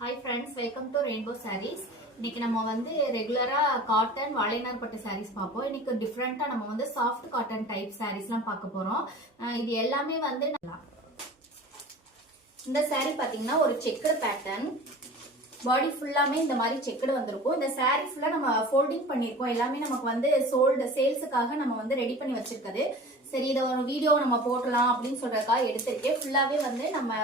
Hi friends, welcome to Rainbow Sarees. இன்னைக்கு நம்ம வந்து ரெகுலரா காட்டன் வாழைநார் பட்டு sarees பார்ப்போம். இன்னைக்கு டிஃபரெண்டா நம்ம வந்து சாஃப்ட் காட்டன் டைப் sareesலாம் பார்க்க போறோம். இது எல்லாமே வந்து இந்த saree பாத்தீங்கன்னா ஒரு செக்கர் பேட்டர்ன். பாடி ஃபுல்லாமே இந்த மாதிரி செக்கடு வந்திருக்கும். இந்த saree ஃபுல்லா நம்ம ஃபோல்டிங் பண்ணிருக்கோம். எல்லாமே நமக்கு வந்து சேல்ஸுக்காக நம்ம வந்து ரெடி பண்ணி வச்சிருக்கிறது. சரி இத ஒரு வீடியோ நம்ம போடலாம் அப்படின்னு சொல்றதுக்காக எடுத்திருக்கேன். ஃபுல்லாவே வந்து நம்ம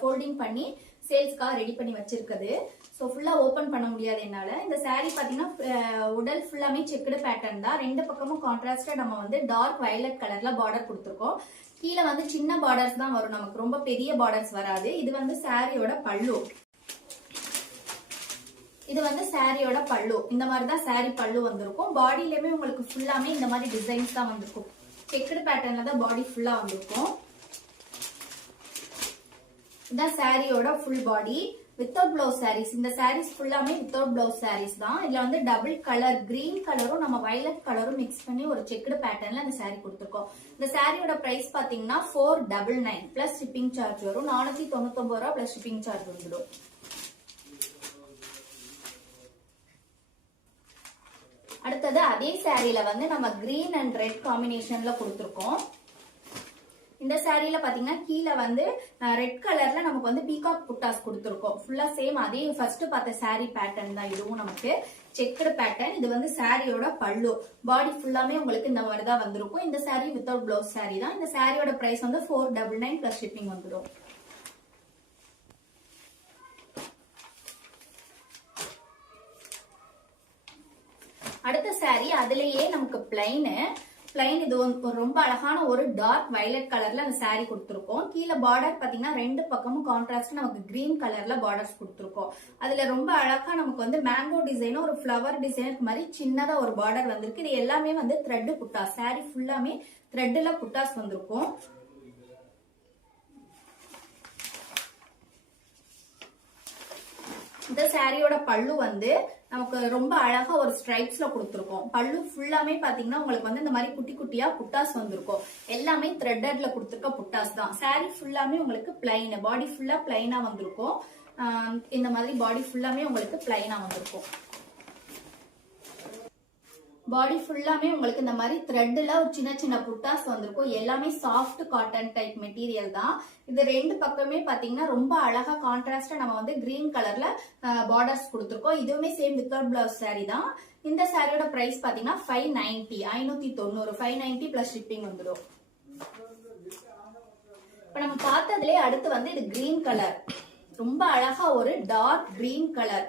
ஃபோல்டிங் பண்ணி சேல்ஸ்க்காக ரெடி பண்ணி வச்சிருக்குது. ஸோ ஃபுல்லா ஓபன் பண்ண முடியாது என்னால. இந்த saree பாத்தீங்கன்னா உடல் ஃபுல்லாமே செக்குடு பேட்டர்ன் தான். ரெண்டு பக்கமும் கான்ட்ராஸ்டா நம்ம வந்து டார்க் வயலட் கலர்ல பார்டர் கொடுத்துருக்கோம். கீழே வந்து சின்ன பார்டர்ஸ் தான் வரும், நமக்கு ரொம்ப பெரிய பார்டர்ஸ் வராது. இது வந்து சாரியோட பல்லு. இது வந்து சாரியோட பல்லு. இந்த மாதிரி தான் saree பல்லு வந்திருக்கும். பாடியிலுமே உங்களுக்கு ஃபுல்லாமே இந்த மாதிரி டிசைன்ஸ் தான் வந்திருக்கும். செக்குடு பேட்டர்ன்ல தான் பாடி ஃபுல்லா வந்திருக்கும். இதான் சாரியோட full body without blouse saris. இந்த சாரீஸ் ஃபுல்லாமே வித்தவுட் பிளவுஸ் சாரீஸ் தான். இதுல வந்து டபுள் கலர் கிரீன் கலரும் நம்ம வயலட் கலரும் மிக்ஸ் பண்ணி ஒரு செக்குடு பேட்டர்ன்ல இந்த சாரீ கொடுத்துருக்கோம். இந்த சாரியோட பிரைஸ் பாத்தீங்கன்னா 499 பிளஸ் ஷிப்பிங் சார்ஜ் வரும். 499 ரூபா பிளஸ் ஷிப்பிங் சார்ஜ் வந்துடும். அடுத்தது அதே சாரியில வந்து நம்ம கிரீன் அண்ட் ரெட் காம்பினேஷன்ல கொடுத்துருக்கோம். இந்த சாரியில பாத்தீங்கன்னா கீழே வந்து ரெட் கலர்ல நமக்கு வந்து பீகாக் புட்டாஸ் கொடுத்துருக்கோம். ஃபுல்லா சேம் அதே ஃபர்ஸ்ட் பார்த்த சாரி பேட்டர்ன் தான். இதுவும் நமக்கு செக்குடு பேட்டர்ன். இது வந்து சாரியோட பல்லு. பாடி ஃபுல்லாமே உங்களுக்கு இந்த மாதிரி தான் வந்திருக்கும். இந்த சாரி வித்தவுட் பிளவுஸ் சாரி தான். இந்த சாரியோட பிரைஸ் வந்து 499 பிளஸ் ஷிப்பிங் வந்துடும். அடுத்த சாரி அதுலயே நமக்கு பிளைன். இது ரொம்ப அழகான ஒரு டார்க் வயலட் கலர்ல அந்த சாரி கொடுத்துருக்கோம். கீழே பார்டர் பாத்தீங்கன்னா ரெண்டு பக்கமும் கான்ட்ராஸ்ட் நமக்கு கிரீன் கலர்ல பார்டர்ஸ் கொடுத்துருக்கோம். அதுல ரொம்ப அழகா நமக்கு வந்து மேங்கோ டிசைனும் ஒரு ஃபிளவர் டிசைன் மாதிரி சின்னதா ஒரு பார்டர் வந்திருக்கு. இது எல்லாமே வந்து த்ரெட் புட்டாஸ். சாரி ஃபுல்லாமே த்ரெட்ல புட்டாஸ் வந்திருக்கும். இந்த சாரியோட பல்லு வந்து நமக்கு ரொம்ப அழகா ஒரு ஸ்ட்ரைப்ஸ்ல கொடுத்துருக்கோம். பல்லு ஃபுல்லாமே பாத்தீங்கன்னா உங்களுக்கு வந்து இந்த மாதிரி குட்டி குட்டியா புட்டாஸ் வந்திருக்கும். எல்லாமே த்ரெட்டட்ல கொடுத்துருக்க புட்டாஸ் தான். சாரி ஃபுல்லாமே உங்களுக்கு பிளைன். பாடி ஃபுல்லா பிளைனா வந்திருக்கும். இந்த மாதிரி பாடி ஃபுல்லாமே உங்களுக்கு பிளைனா வந்திருக்கும். பாடி ஃபுல்லாமே உங்களுக்கு இந்த மாதிரி த்ரெட்ல ஒரு சின்ன சின்ன புட்டாஸ் வந்திருக்கும். எல்லாமே சாஃப்ட் காட்டன் டைப் மெட்டீரியல் தான். இது ரெண்டு பக்கமே பாத்தீங்கன்னா ரொம்ப அழகா கான்ட்ராஸ்டா நம்ம வந்து கிரீன் கலர்ல பார்டர்ஸ் கொடுத்துருக்கோம். இதுவுமே சேம் வித்தவுட் பிளவுஸ் சாரி தான். இந்த சாரியோட பிரைஸ் பாத்தீங்கன்னா 590 590 பிளஸ் ஷிப்பிங் வந்துடும். இப்ப நம்ம பார்த்ததுலயே அடுத்து வந்து இது கிரீன் கலர். ரொம்ப அழகா ஒரு dark green colour.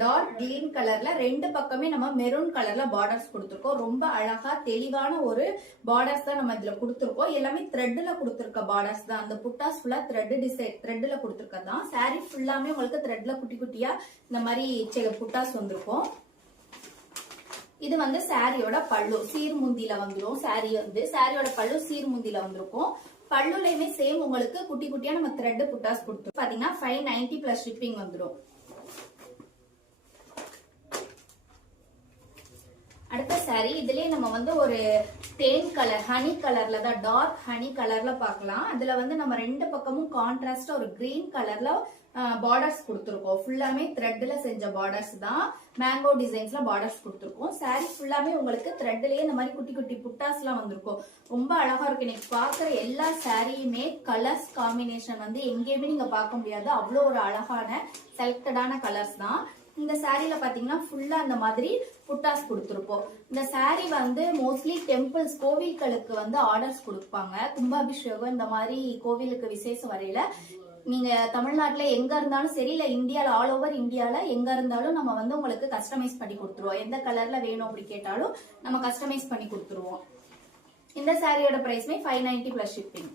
Dark green கலர்ல ரெண்டு பக்கமே நம்ம மெரூன் கலர்ல பார்டர்ஸ் கொடுத்துருக்கோம். ரொம்ப அழகா தெளிவான ஒரு பார்டர்ஸ் தான் நம்ம இதுல கொடுத்துருக்கோம். எல்லாமே த்ரெட்ல கொடுத்துருக்க பார்டர்ஸ் தான். அந்த புட்டாஸ் ஃபுல்லா த்ரெட் டிசைன் த்ரெட்ல கொடுத்துருக்கதான். சாரி ஃபுல்லாமே உங்களுக்கு த்ரெட்ல குட்டி குட்டியா இந்த மாதிரி புட்டாஸ் வந்திருக்கும். இது வந்து சாரியோட பல்லு சீர்முந்தில வந்துடும். சாரி வந்து சாரியோட பல்லு சீர்முந்தில வந்திருக்கும். பல்லுலயுமே சேம் உங்களுக்கு குட்டி குட்டியா நம்ம த்ரெட் புட்டாஸ் கொடுத்து பாத்தீங்கன்னா 590 பிளஸ் ஷிப்பிங் வந்துடும். அடுத்த சாரி இதுலயே நம்ம வந்து ஒரு தேன் கலர் ஹனி கலர்ல தான், டார்க் ஹனி கலர்ல பாக்கலாம். அதுல வந்து நம்ம ரெண்டு பக்கமும் கான்ட்ராஸ்டா ஒரு கிரீன் கலர்ல பார்டர்ஸ் கொடுத்துருக்கோம். ஃபுல்லாமே த்ரெட்ல செஞ்ச பார்டர்ஸ் தான். மேங்கோ டிசைன்ஸ்ல பார்டர்ஸ் கொடுத்துருக்கோம். சாரி ஃபுல்லாமே உங்களுக்கு த்ரெட்லயே இந்த மாதிரி குட்டி குட்டி புட்டாஸ் எல்லாம் வந்திருக்கும். ரொம்ப அழகா இருக்கு. இன்னைக்கு பாக்குற எல்லா சாரியுமே கலர்ஸ் காம்பினேஷன் வந்து எங்கேயுமே நீங்க பார்க்க முடியாது. அவ்வளோ ஒரு அழகான செலக்டடான கலர்ஸ் தான். இந்த சாரியில பாத்தீங்கன்னா ஃபுல்லா அந்த மாதிரி புட்டாஸ் கொடுத்துருப்போம். இந்த சாரி வந்து மோஸ்ட்லி டெம்பிள்ஸ் கோவில்களுக்கு வந்து ஆர்டர்ஸ் கொடுப்பாங்க. கும்பாபிஷேகம் இந்த மாதிரி கோவிலுக்கு விசேஷம் வரையில நீங்க தமிழ்நாட்டுல எங்க இருந்தாலும் சரி, இல்ல இந்தியால ஆல் ஓவர் இந்தியால எங்க இருந்தாலும் நம்ம வந்து உங்களுக்கு கஸ்டமைஸ் பண்ணி கொடுத்துருவோம். எந்த கலர்ல வேணும் அப்படி கேட்டாலும் நம்ம கஸ்டமைஸ் பண்ணி கொடுத்துருவோம். இந்த சாரியோட பிரைஸ்மே 590 பிளஸ் ஷிப்பிங்.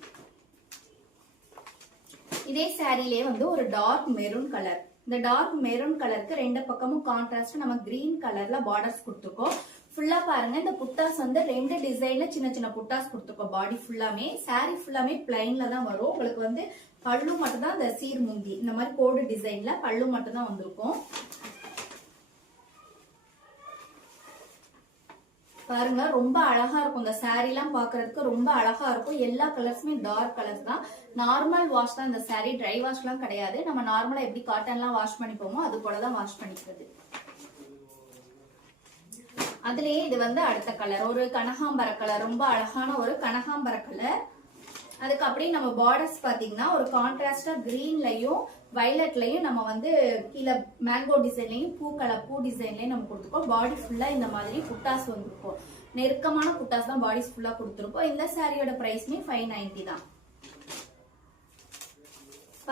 இதே சாரிலே வந்து ஒரு டார்க் மெரூன் கலர். இந்த டார்க் மெரூன் கலருக்கு ரெண்டு பக்கமும் கான்ட்ராஸ்ட் நம்ம கிரீன் கலர்ல பார்டர்ஸ் கொடுத்துருக்கோம். ஃபுல்லா பாருங்க இந்த புட்டாஸ் வந்து ரெண்டு டிசைன்ல சின்ன சின்ன புட்டாஸ் கொடுத்துருக்கோம். பாடி ஃபுல்லாமே சாரி ஃபுல்லாமே பிளைன்ல தான் வரும். உங்களுக்கு வந்து பல்லு மட்டும் தான் இந்த சீர்முந்தி இந்த மாதிரி கோடு டிசைன்ல பல்லு மட்டும் தான் வந்திருக்கும். பாருங்க ரொம்ப அழகா இருக்கும். இந்த saree எல்லாம் பாக்குறதுக்கு ரொம்ப அழகா இருக்கும். எல்லா கலர்ஸுமே டார்க் கலர்ஸ் தான். நார்மல் வாஷ் தான் இந்த saree, ட்ரை வாஷ் எல்லாம் கிடையாது. நம்ம நார்மலா எப்படி காட்டன் எல்லாம் வாஷ் பண்ணிப்போமோ அது போலதான் வாஷ் பண்ணிக்கிறது. அதுலயே இது வந்து அடுத்த கலர், ஒரு கனகாம்பர கலர், ரொம்ப அழகான ஒரு கனகாம்பர கலர். அதுக்கு அப்படியே நம்ம பார்டர்ஸ் பாத்தீங்கன்னா ஒரு கான்ட்ராஸ்டா கிரீன்லயும் வயலட்லயும் நம்ம வந்து கீழே மேங்கோ டிசைன்லயும் பூ டிசைன்லயும் நம்ம கொடுத்துருக்கோம். பாடி ஃபுல்லா இந்த மாதிரி புட்டாஸ் வந்திருக்கும். நெருக்கமான புட்டாஸ் தான் பாடி ஃபுல்லா கொடுத்துருக்கோம். இந்த சாரியோட பிரைஸ்மே 590 தான்.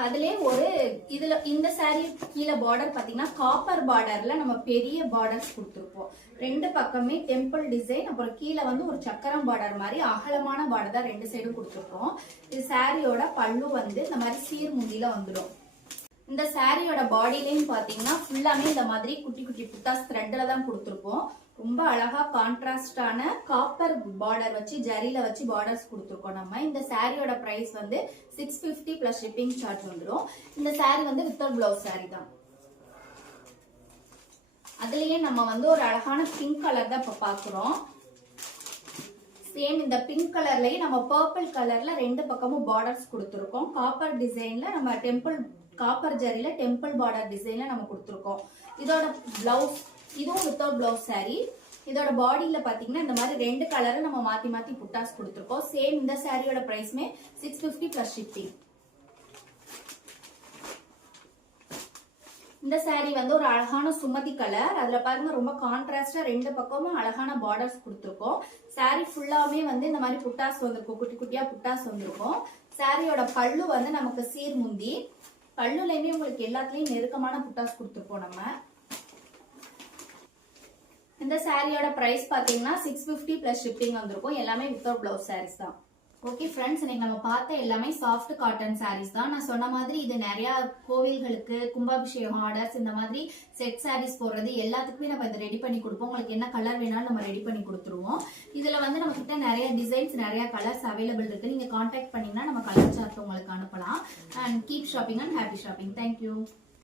அதுலயே ஒரு இதுல இந்த சாரி கீழே பார்டர் பாத்தீங்கன்னா காப்பர் பார்டர்ல நம்ம பெரிய பார்டர்ஸ் கொடுத்துருப்போம். ரெண்டு பக்கமே டெம்பிள் டிசைன், அப்புறம் கீழே வந்து ஒரு சக்கரம் பார்டர் மாதிரி அகலமான பார்டர் தான் ரெண்டு சைடும் கொடுத்துருப்போம். இது சாரியோட பல்லு வந்து இந்த மாதிரி சீர் முந்தில வந்துடும். இந்த சாரியோட பாடியிலையும் பாத்தீங்கன்னா ஃபுல்லாமே இந்த மாதிரி குட்டி குட்டி புட்டாஸ் த்ரெட்ல தான் கொடுத்துருப்போம். ரொம்ப அழகா கான்ட்ராஸ்டான காப்பர் பார்டர் வச்சு ஜரியில வச்சு பார்டர்ஸ் கொடுத்துருக்கோம். நம்ம இந்த சாரியோட பிரைஸ் வந்து 650 பிளஸ் ஷிப்பிங் சார்ஜ் வந்துடும். இந்த சாரி வந்து வித்தவுட் பிளவுஸ் சாரி தான். அதுலயே நம்ம வந்து ஒரு அழகான பிங்க் கலர் தான் இப்ப பாக்குறோம். சேம் இந்த பிங்க் கலர்லயே நம்ம பர்பிள் கலர்ல ரெண்டு பக்கமும் பார்டர்ஸ் கொடுத்துருக்கோம். காப்பர் டிசைன்ல நம்ம டெம்பிள் காப்பர் ஜரியில டெம்பிள் பார்டர் டிசைன்ல நம்ம கொடுத்துருக்கோம். இதோட பிளவுஸ் இதுவும் வித்தவுட் பிளவுஸ் சாரி. இதோட பாடியில பாத்தீங்கன்னா இந்த மாதிரி ரெண்டு கலரை நம்ம மாத்தி மாத்தி புட்டாஸ் கொடுத்துருக்கோம். சேம் இந்த சாரியோட பிரைஸ்மே 650 பிளஸ் ஷிப்பிங். இந்த சாரி வந்து ஒரு அழகான சுமதி கலர். அதுல பாருங்க ரொம்ப கான்ட்ராஸ்டா ரெண்டு பக்கமும் அழகான பார்டர்ஸ் கொடுத்துருக்கோம். சாரி ஃபுல்லாமே வந்து இந்த மாதிரி புட்டாஸ் வந்திருக்கும், குட்டி குட்டியா புட்டாஸ் வந்திருக்கும். சாரியோட பல்லு வந்து நமக்கு சீர் முந்தி, பல்லுலயுமே உங்களுக்கு எல்லாத்துலயும் நெருக்கமான புட்டாஸ் கொடுத்துருப்போம் நம்ம. இந்த சாரியோட பிரைஸ் பாத்தீங்கன்னா 650 பிளஸ் ஷிப்பிங் வந்திருக்கும். எல்லாமே வித்தவுட் பிளவுஸ் சாரீஸ் தான். ஓகே ஃப்ரெண்ட்ஸ், இன்னைக்கு நம்ம பார்த்த எல்லாமே சாஃப்ட் காட்டன் சாரீஸ் தான். நான் சொன்ன மாதிரி இது நிறைய கோவில்களுக்கு கும்பாபிஷேகம் ஆர்டர்ஸ் இந்த மாதிரி செட் சாரீஸ் போடுறது எல்லாத்துக்குமே நம்ம இதை ரெடி பண்ணி கொடுப்போம். உங்களுக்கு என்ன கலர் வேணாலும் நம்ம ரெடி பண்ணி கொடுத்துருவோம். இதுல வந்து நம்ம கிட்ட நிறைய டிசைன்ஸ் நிறைய கலர்ஸ் அவைலபிள் இருக்கு. நீங்க கான்டாக்ட் பண்ணீங்கன்னா நம்ம கலர் சார்ட் உங்களுக்கு அனுப்பலாம். And keep shopping and happy shopping. Thank you.